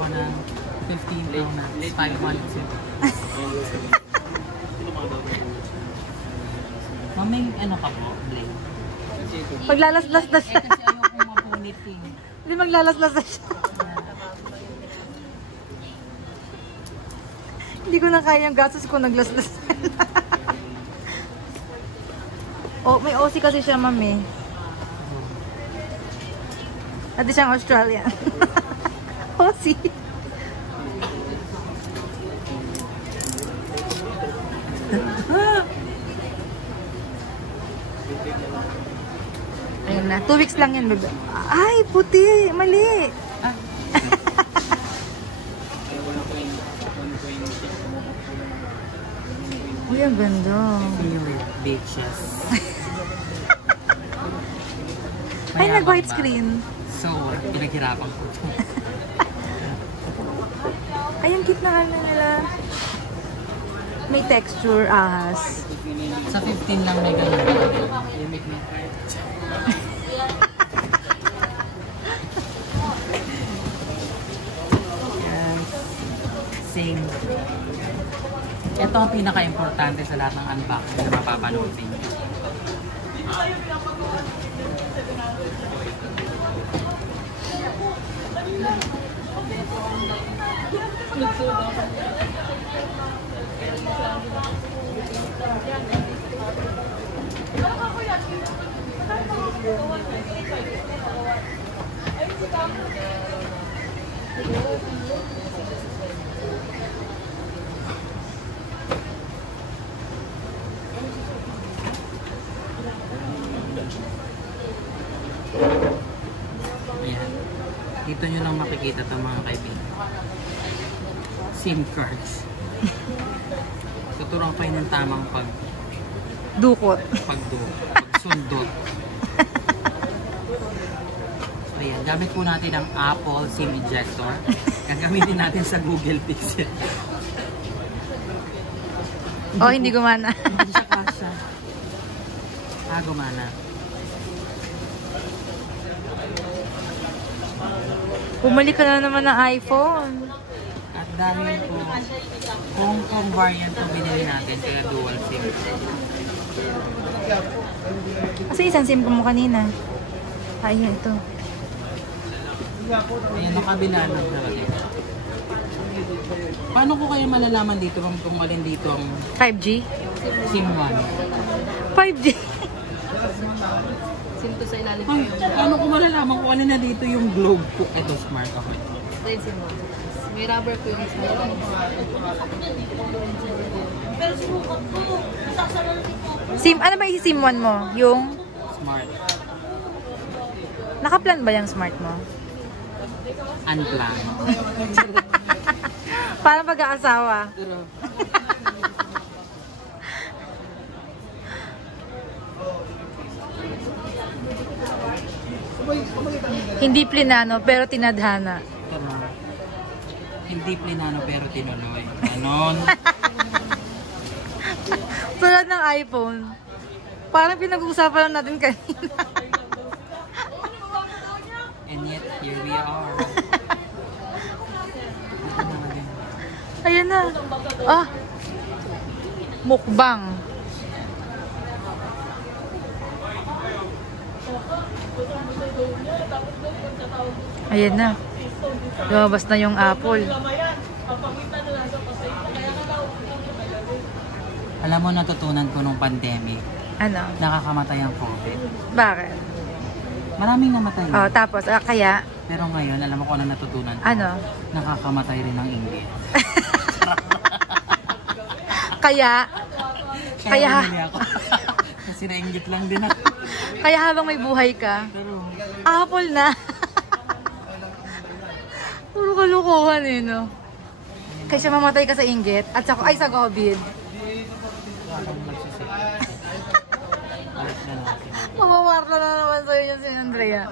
ako ng 15 Pro Max 512. Mamay, ano ka po, Blake? Paglalaslas na siya. Kasi ayoko mapunit eh. Hindi maglalaslas na siya. Hindi ko na kaya yung gastos ko naglaslas. Oh, may OC kasi siya, mami. At siyang Australian. OC. Ayun na. 2 weeks lang yan, bebe. Ay, puti. Mali. Ah. Uy, ang ganda. Feel it, bitches. Ay, nag-white screen. So, pinaghirapan ko. Ay, ang cute na ano nila. May texture, ahas. Sa 15 lang may ganyan. Limit na. Yes. Same. Ito ang pinaka-importante sa lahat ng unboxing na mapapanood din. Ayan. Dito nyo lang makikita ito mga kaibigan. SIM cards. Tuturuan kayo ng tamang Dukot. pagsundot. Ayan, gamit po natin ang Apple SIM ejector. Gagamitin natin sa Google Pixel. Oh, hindi gumana. Hindi siya kasha. Gumana. Bumalik ka na naman ng iPhone. At dahil po, kung variant po binili natin, kaya dual SIM. Kasi isang SIM ko mo kanina. Ayun, ito. Ayan, nakabila na talaga. Paano ko kaya malalaman dito kung alin dito ang 5G? SIM 1? 5G. SIM to sa ilalim Ay, paano ko malalaman kung alin na dito yung globe ko? Ito, smart ako. Ito yung SIM mo. May rubber ko yung sa SIM, ano ba yung SIM 1 mo? Yung Smart. nakaplan ba yung smart mo? Unplanned. Parang pag-aasawa. Hindi plinano pero tinadhana. Pero, hindi plinano pero tinuloy. Ganon. Tulad ng iPhone. Parang pinag-uusapan lang natin kanina. And yet, here we are. Ayan na. Ah. Mukbang. Ayan na. Lumabas na yung Apple. Alam mo, natutunan ko nung pandemic, Ano? nakakamatay ang COVID. Bakit? Maraming namatay. Oh, tapos, kaya? Pero ngayon, alam mo kung ano natutunan ko? Ano? Nakakamatay rin ang inggit. Kaya? Kaya? bumili ako. Kasi nainggit lang din ako. Kaya habang may buhay ka, Pero, Apple na. Puro kalukuhan eh, no? Kaysa mamatay ka sa inggit at sa, ay, sa COVID. walang magsisip. Alas na natin. Mamamarla na naman sa'yo yun si Andrea.